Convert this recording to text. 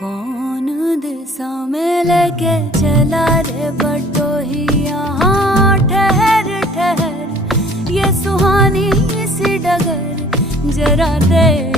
कौन दिशा में लेके चला रे बटोही, यहाँ ठहर ठहर ये सुहानी सी डगर जरा दे